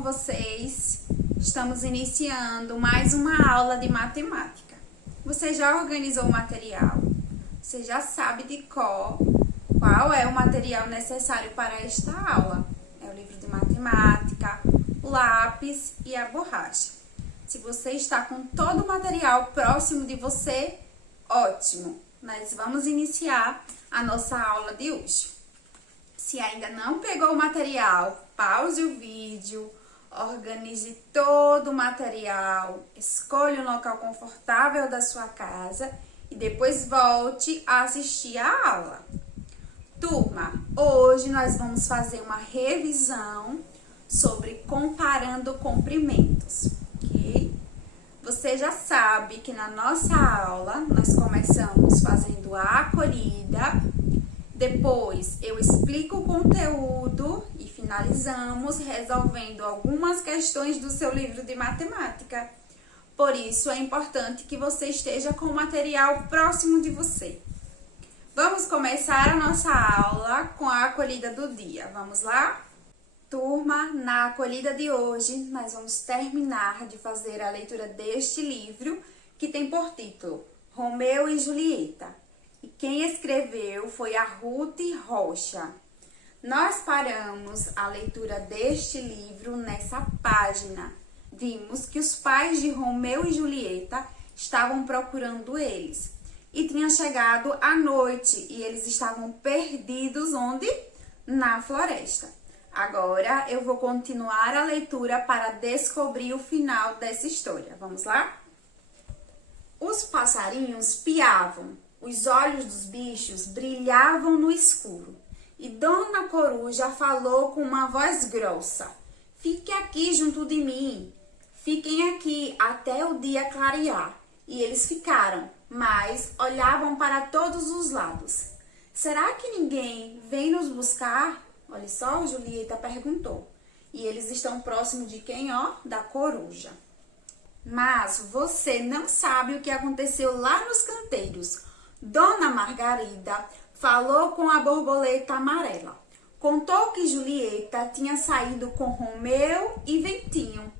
com vocês? Estamos iniciando mais uma aula de matemática. Você já organizou o material? Você já sabe de cor qual é o material necessário para esta aula? É o livro de matemática, o lápis e a borracha. Se você está com todo o material próximo de você, ótimo! Nós vamos iniciar a nossa aula de hoje. Se ainda não pegou o material, pause o vídeo, organize todo o material, escolha um local confortável da sua casa e depois volte a assistir a aula. Turma, hoje nós vamos fazer uma revisão sobre comparando comprimentos, ok? Você já sabe que na nossa aula nós começamos fazendo a acolhida. Depois eu explico o conteúdo e finalizamos resolvendo algumas questões do seu livro de matemática. Por isso é importante que você esteja com o material próximo de você. Vamos começar a nossa aula com a acolhida do dia. Vamos lá? Turma, na acolhida de hoje nós vamos terminar de fazer a leitura deste livro que tem por título Romeu e Julieta. E quem escreveu foi a Ruth Rocha. Nós paramos a leitura deste livro nessa página. Vimos que os pais de Romeu e Julieta estavam procurando eles. E tinha chegado a noite e eles estavam perdidos onde? Na floresta. Agora eu vou continuar a leitura para descobrir o final dessa história. Vamos lá? Os passarinhos piavam. Os olhos dos bichos brilhavam no escuro. E Dona Coruja falou com uma voz grossa. Fique aqui junto de mim. Fiquem aqui até o dia clarear. E eles ficaram, mas olhavam para todos os lados. Será que ninguém vem nos buscar? Olha só, Julieta perguntou. E eles estão próximos de quem, ó? Da coruja. Mas você não sabe o que aconteceu lá nos canteiros. Dona Margarida falou com a borboleta amarela. Contou que Julieta tinha saído com Romeu e Ventinho.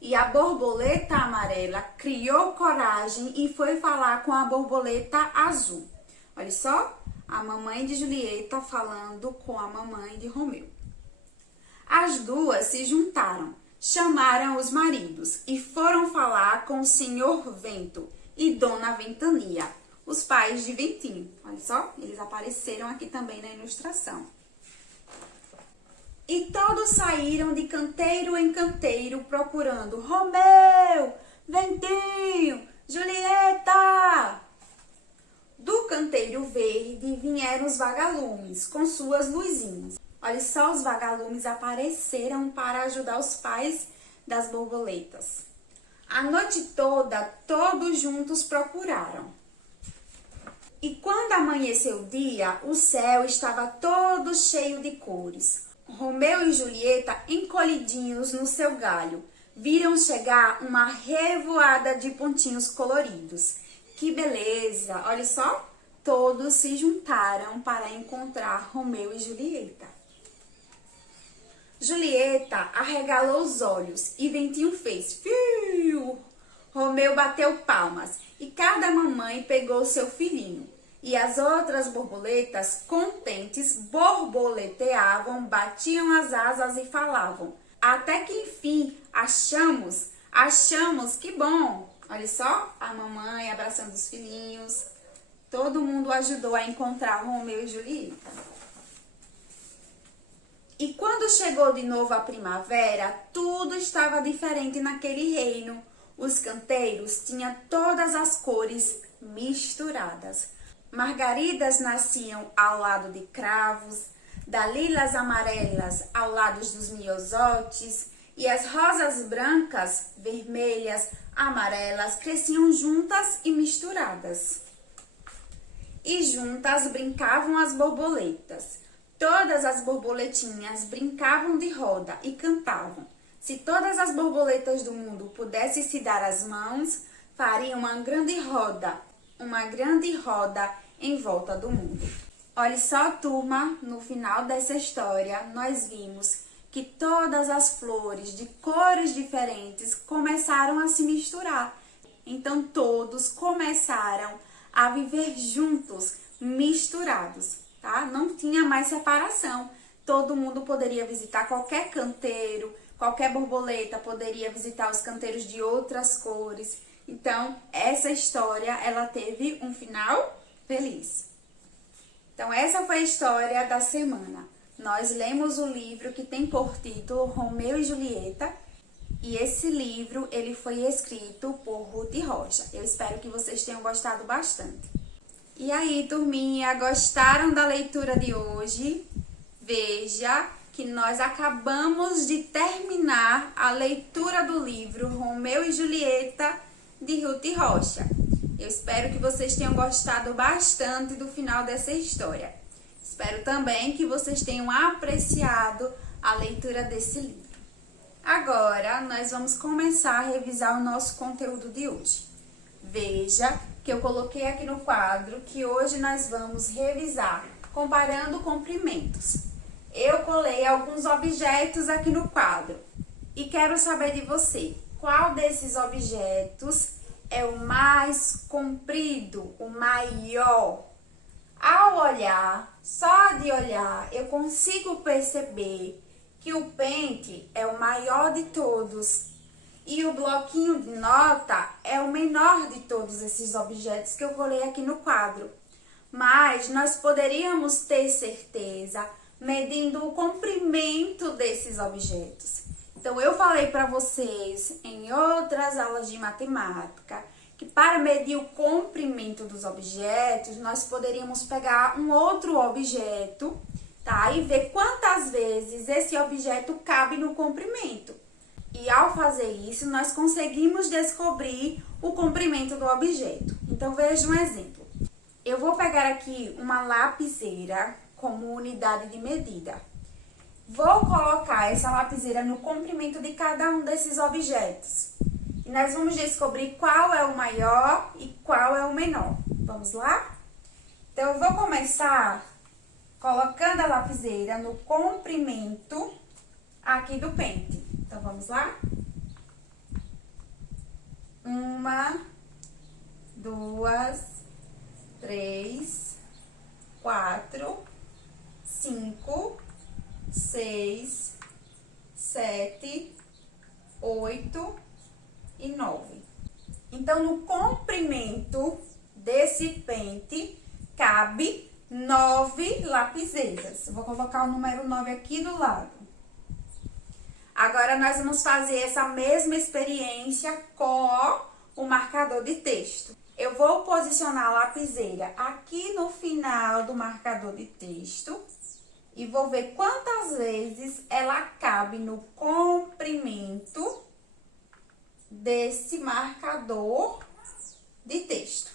E a borboleta amarela criou coragem e foi falar com a borboleta azul. Olha só, a mamãe de Julieta falando com a mamãe de Romeu. As duas se juntaram, chamaram os maridos e foram falar com o senhor Vento e Dona Ventania, os pais de Ventinho. Olha só, eles apareceram aqui também na ilustração. E todos saíram de canteiro em canteiro procurando Romeu, Ventinho, Julieta. Do canteiro verde vieram os vagalumes com suas luzinhas. Olha só, os vagalumes apareceram para ajudar os pais das borboletas. A noite toda, todos juntos procuraram. E quando amanheceu o dia, o céu estava todo cheio de cores. Romeu e Julieta, encolhidinhos no seu galho, viram chegar uma revoada de pontinhos coloridos. Que beleza! Olha só, todos se juntaram para encontrar Romeu e Julieta. Julieta arregalou os olhos e Ventinho fez fiu. Romeu bateu palmas e cada mamãe pegou seu filhinho. E as outras borboletas, contentes, borboleteavam, batiam as asas e falavam. Até que enfim, achamos, que bom! Olha só, a mamãe abraçando os filhinhos. Todo mundo ajudou a encontrar Romeu e Julieta. E quando chegou de novo a primavera, tudo estava diferente naquele reino. Os canteiros tinham todas as cores misturadas. Margaridas nasciam ao lado de cravos, dalílias amarelas ao lado dos miosotes, e as rosas brancas, vermelhas, amarelas cresciam juntas e misturadas. E juntas brincavam as borboletas. Todas as borboletinhas brincavam de roda e cantavam. Se todas as borboletas do mundo pudessem se dar as mãos, fariam uma grande roda em volta do mundo. Olha só, turma, no final dessa história, nós vimos que todas as flores de cores diferentes começaram a se misturar. Então todos começaram a viver juntos, misturados, tá? Não tinha mais separação. Todo mundo poderia visitar qualquer canteiro, qualquer borboleta poderia visitar os canteiros de outras cores. Então, essa história, ela teve um final feliz. Então, essa foi a história da semana. Nós lemos o livro que tem por título Romeu e Julieta. E esse livro, ele foi escrito por Ruth Rocha. Eu espero que vocês tenham gostado bastante. E aí, turminha, gostaram da leitura de hoje? Veja que nós acabamos de terminar a leitura do livro Romeu e Julieta, de Ruth Rocha. Eu espero que vocês tenham gostado bastante do final dessa história. Espero também que vocês tenham apreciado a leitura desse livro. Agora, nós vamos começar a revisar o nosso conteúdo de hoje. Veja que eu coloquei aqui no quadro que hoje nós vamos revisar comparando comprimentos. Eu colei alguns objetos aqui no quadro e quero saber de você, qual desses objetos é o mais comprido, o maior? Ao olhar, só de olhar, eu consigo perceber que o pente é o maior de todos e o bloquinho de nota é o menor de todos esses objetos que eu colei aqui no quadro. Mas nós poderíamos ter certeza medindo o comprimento desses objetos. Então, eu falei para vocês em outras aulas de matemática que para medir o comprimento dos objetos, nós poderíamos pegar um outro objeto, tá? E ver quantas vezes esse objeto cabe no comprimento. E ao fazer isso, nós conseguimos descobrir o comprimento do objeto. Então, veja um exemplo. Eu vou pegar aqui uma lapiseira como unidade de medida. Vou colocar essa lapiseira no comprimento de cada um desses objetos. E nós vamos descobrir qual é o maior e qual é o menor. Vamos lá? Então, eu vou começar colocando a lapiseira no comprimento aqui do pente. Então, vamos lá? 1, 2, 3, 4, 5, 6, 7, 8 e 9. Então, no comprimento desse pente, cabe 9 lapiseiras. Eu vou colocar o número 9 aqui do lado. Agora, nós vamos fazer essa mesma experiência com o marcador de texto. Eu vou posicionar a lapiseira aqui no final do marcador de texto e vou ver quantas vezes ela cabe no comprimento desse marcador de texto.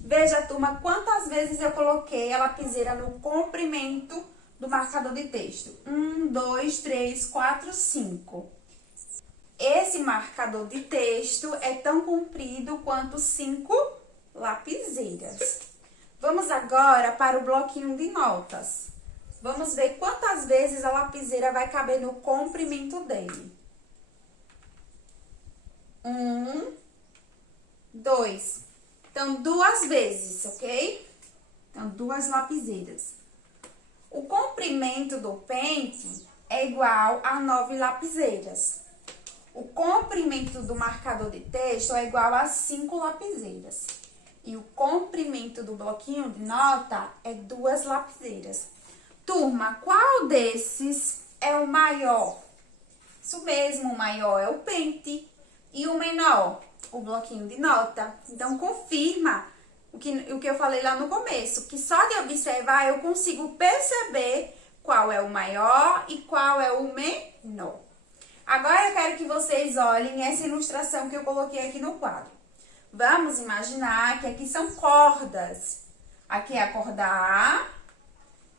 Veja, turma, quantas vezes eu coloquei a lapiseira no comprimento do marcador de texto. 1, 2, 3, 4, 5. Esse marcador de texto é tão comprido quanto 5 lapiseiras. Vamos agora para o bloquinho de notas. Vamos ver quantas vezes a lapiseira vai caber no comprimento dele. 1, 2. Então, 2 vezes, ok? Então, 2 lapiseiras. O comprimento do pente é igual a 9 lapiseiras. O comprimento do marcador de texto é igual a 5 lapiseiras. E o comprimento do bloquinho de nota é 2 lapiseiras. Turma, qual desses é o maior? Isso mesmo, o maior é o pente. E o menor? O bloquinho de nota. Então, confirma o que eu falei lá no começo, que só de observar eu consigo perceber qual é o maior e qual é o menor. Agora, eu quero que vocês olhem essa ilustração que eu coloquei aqui no quadro. Vamos imaginar que aqui são cordas. Aqui é a corda A,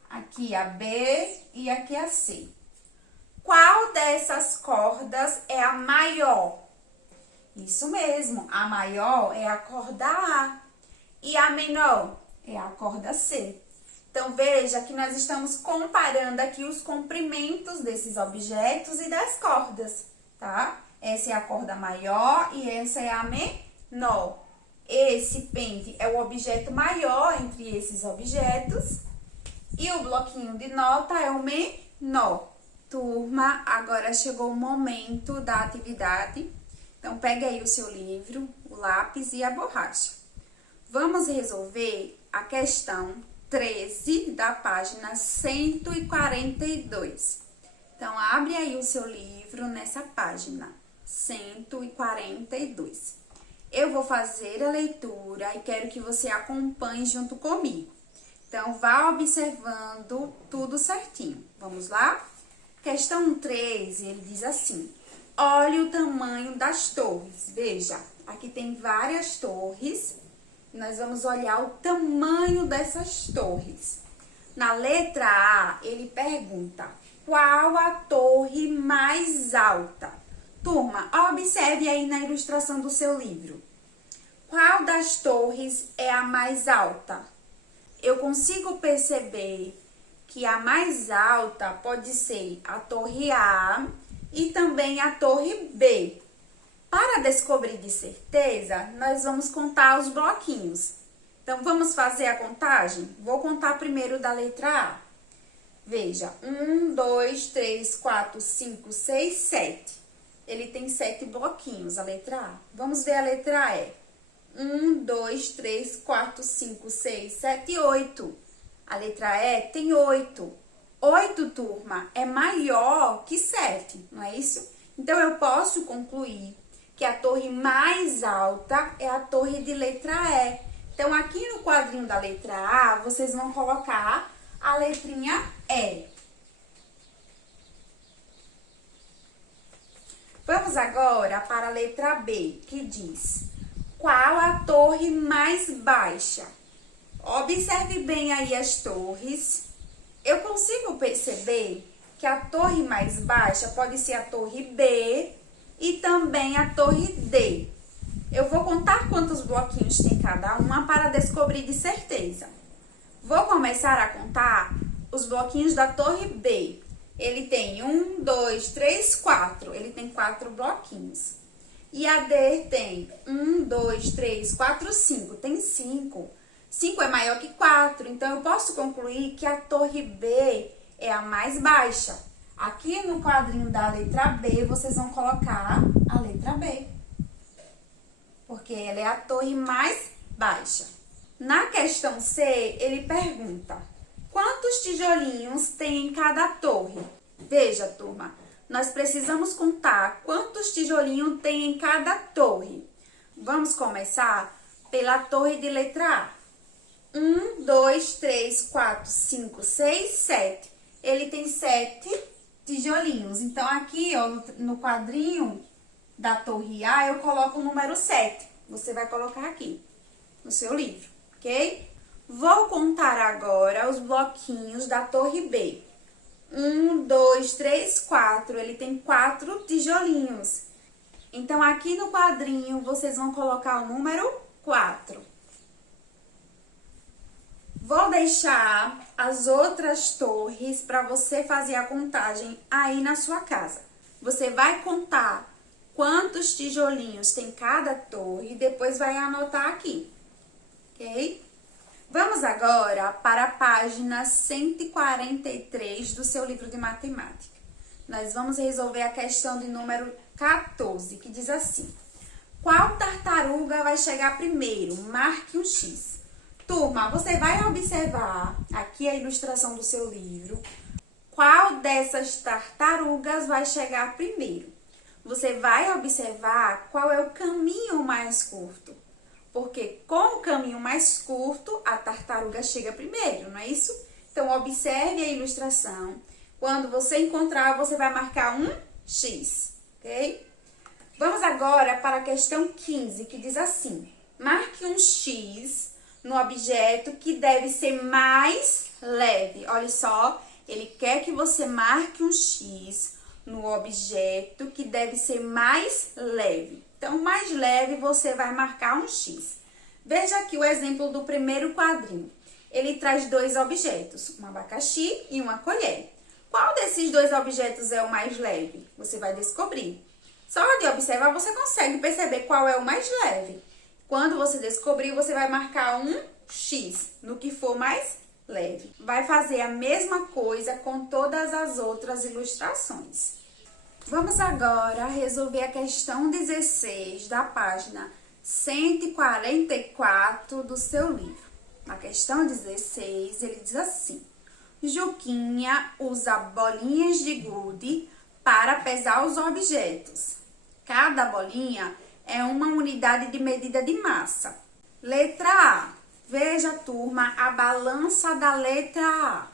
aqui a B e aqui a C. Qual dessas cordas é a maior? Isso mesmo, a maior é a corda A. E a menor é a corda C. Então, veja que nós estamos comparando aqui os comprimentos desses objetos e das cordas, tá? Essa é a corda maior e essa é a menor. Esse pente é o objeto maior entre esses objetos e o bloquinho de nota é o menor. Turma, agora chegou o momento da atividade. Então, pegue aí o seu livro, o lápis e a borracha. Vamos resolver a questão 13 da página 142. Então, abre aí o seu livro nessa página 142. Eu vou fazer a leitura e quero que você acompanhe junto comigo. Então, vá observando tudo certinho. Vamos lá? Questão 13, ele diz assim: olhe o tamanho das torres. Veja, aqui tem várias torres. Nós vamos olhar o tamanho dessas torres. Na letra A, ele pergunta: qual a torre mais alta? Turma, observe aí na ilustração do seu livro. Qual das torres é a mais alta? Eu consigo perceber que a mais alta pode ser a torre A e também a torre B. Para descobrir de certeza, nós vamos contar os bloquinhos. Então, vamos fazer a contagem? Vou contar primeiro da letra A. Veja, 1, 2, 3, 4, 5, 6, 7. Ele tem 7 bloquinhos, a letra A. Vamos ver a letra E. 1, 2, 3, 4, 5, 6, 7, 8. A letra E tem 8. 8, turma, é maior que 7, não é isso? Então, eu posso concluir que a torre mais alta é a torre de letra E. Então, aqui no quadrinho da letra A, vocês vão colocar a letrinha E. Vamos agora para a letra B, que diz: qual a torre mais baixa? Observe bem aí as torres. Eu consigo perceber que a torre mais baixa pode ser a torre B e também a torre D. Eu vou contar quantos bloquinhos tem cada uma para descobrir de certeza. Vou começar a contar os bloquinhos da torre B. Ele tem 1, 2, 3, 4. Ele tem 4 bloquinhos. E a D tem 1, 2, 3, 4, 5. Tem 5. 5 é maior que 4. Então, eu posso concluir que a torre B é a mais baixa. Aqui no quadrinho da letra B, vocês vão colocar a letra B. Porque ela é a torre mais baixa. Na questão C, ele pergunta: quantos tijolinhos tem em cada torre? Veja, turma, nós precisamos contar quantos tijolinhos tem em cada torre. Vamos começar pela torre de letra A. 1, 2, 3, 4, 5, 6, 7. Ele tem 7 tijolinhos. Então, aqui, ó, no quadrinho da torre A, eu coloco o número 7. Você vai colocar aqui no seu livro, ok? Vou contar agora os bloquinhos da torre B. 1, 2, 3, 4. Ele tem 4 tijolinhos. Então, aqui no quadrinho, vocês vão colocar o número 4. Vou deixar as outras torres para você fazer a contagem aí na sua casa. Você vai contar quantos tijolinhos tem cada torre e depois vai anotar aqui, ok? Vamos agora para a página 143 do seu livro de matemática. Nós vamos resolver a questão de número 14, que diz assim: qual tartaruga vai chegar primeiro? Marque um X. Turma, você vai observar aqui a ilustração do seu livro. Qual dessas tartarugas vai chegar primeiro? Você vai observar qual é o caminho mais curto. Porque com o caminho mais curto, a tartaruga chega primeiro, não é isso? Então, observe a ilustração. Quando você encontrar, você vai marcar um X, ok? Vamos agora para a questão 15, que diz assim: marque um X no objeto que deve ser mais leve. Olha só, ele quer que você marque um X no objeto que deve ser mais leve. Então, mais leve, você vai marcar um X. Veja aqui o exemplo do primeiro quadrinho. ele traz dois objetos, um abacaxi e uma colher. Qual desses dois objetos é o mais leve? Você vai descobrir. Só de observar, você consegue perceber qual é o mais leve. Quando você descobrir, você vai marcar um X no que for mais leve. Vai fazer a mesma coisa com todas as outras ilustrações. Vamos agora resolver a questão 16 da página 144 do seu livro. Na questão 16, ele diz assim: Juquinha usa bolinhas de gude para pesar os objetos. Cada bolinha é uma unidade de medida de massa. Letra A. Veja, turma, a balança da letra A.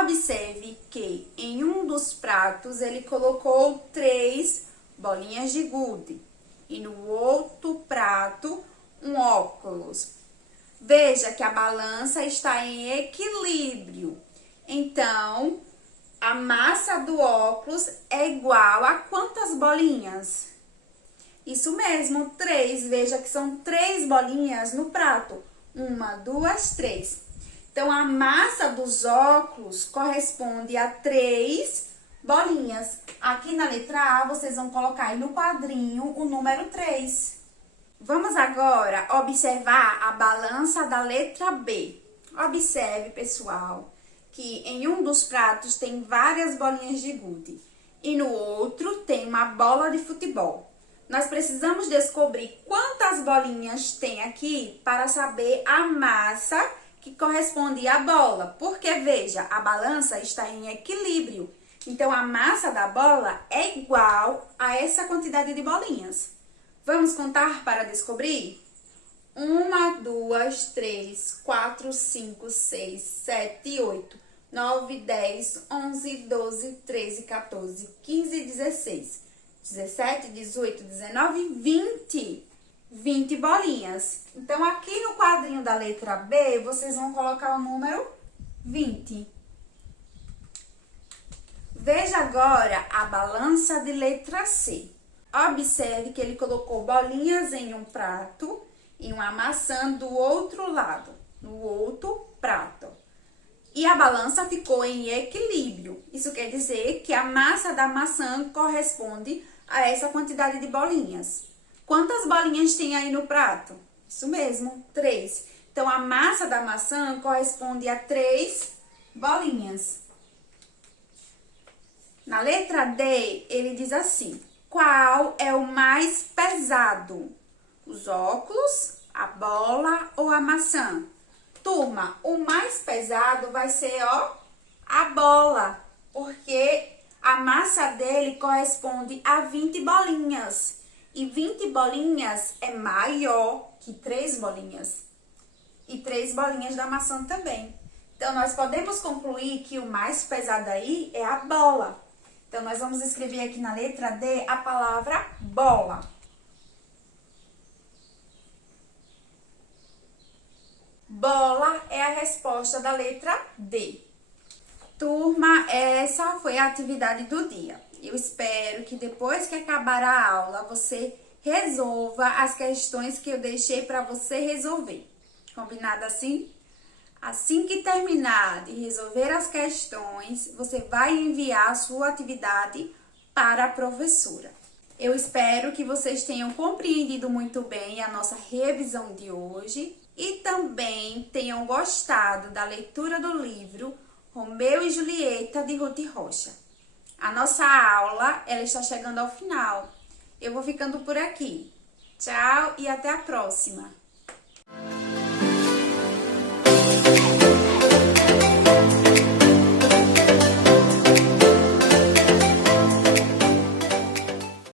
Observe que em um dos pratos ele colocou 3 bolinhas de gude e no outro prato um óculos. Veja que a balança está em equilíbrio. Então, a massa do óculos é igual a quantas bolinhas? Isso mesmo, 3. Veja que são 3 bolinhas no prato. 1, 2, 3. Então, a massa dos óculos corresponde a 3 bolinhas. Aqui na letra A, vocês vão colocar aí no quadrinho o número 3. Vamos agora observar a balança da letra B. Observe, pessoal, que em um dos pratos tem várias bolinhas de gude e no outro tem uma bola de futebol. Nós precisamos descobrir quantas bolinhas tem aqui para saber a massa que corresponde à bola. Porque, veja, a balança está em equilíbrio. Então, a massa da bola é igual a essa quantidade de bolinhas. Vamos contar para descobrir? 1, 2, 3, 4, 5, 6, 7, 8, 9, 10, 11, 12, 13, 14, 15, 16, 17, 18, 19, 20. 20 bolinhas. Então, aqui no quadrinho da letra B, vocês vão colocar o número 20. Veja agora a balança de letra C. Observe que ele colocou bolinhas em um prato e uma maçã do outro lado, no outro prato. E a balança ficou em equilíbrio. Isso quer dizer que a massa da maçã corresponde a essa quantidade de bolinhas. Quantas bolinhas tem aí no prato? Isso mesmo, 3. Então, a massa da maçã corresponde a 3 bolinhas. Na letra D, ele diz assim: qual é o mais pesado? Os óculos, a bola ou a maçã? Turma, o mais pesado vai ser, a bola, porque a massa dele corresponde a 20 bolinhas. E 20 bolinhas é maior que 3 bolinhas. E 3 bolinhas da maçã também. Então, nós podemos concluir que o mais pesado aí é a bola. Então, nós vamos escrever aqui na letra D a palavra bola. Bola é a resposta da letra D. Turma, essa foi a atividade do dia. Eu espero que depois que acabar a aula, você resolva as questões que eu deixei para você resolver. Combinado assim? Assim que terminar de resolver as questões, você vai enviar a sua atividade para a professora. Eu espero que vocês tenham compreendido muito bem a nossa revisão de hoje e também tenham gostado da leitura do livro Romeu e Julieta, de Ruth Rocha. A nossa aula, ela está chegando ao final. Eu vou ficando por aqui. Tchau e até a próxima!